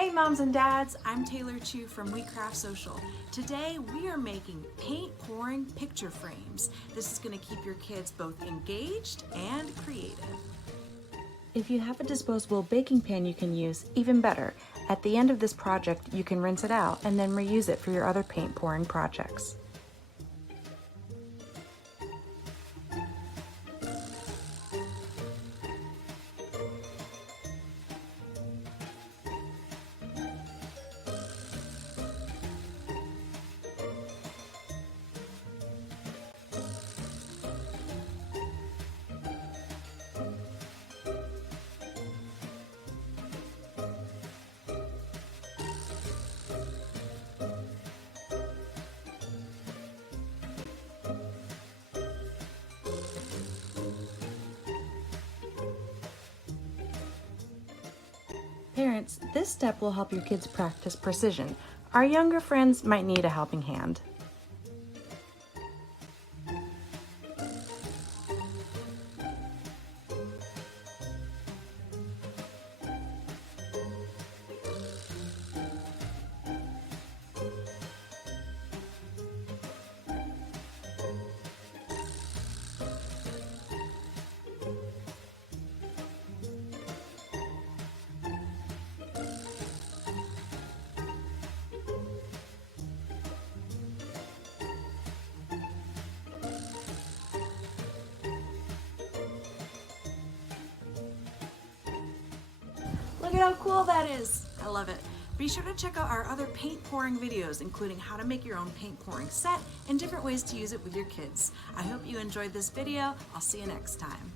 Hey moms and dads, I'm Taylor Chu from We Craft Social. Today we are making paint pouring picture frames. This is going to keep your kids both engaged and creative. If you have a disposable baking pan you can use, even better. At the end of this project, you can rinse it out and then reuse it for your other paint pouring projects. Parents, this step will help your kids practice precision. Our younger friends might need a helping hand. Look at how cool that is. I love it. Be sure to check out our other paint pouring videos, including how to make your own paint pouring set and different ways to use it with your kids. I hope you enjoyed this video. I'll see you next time.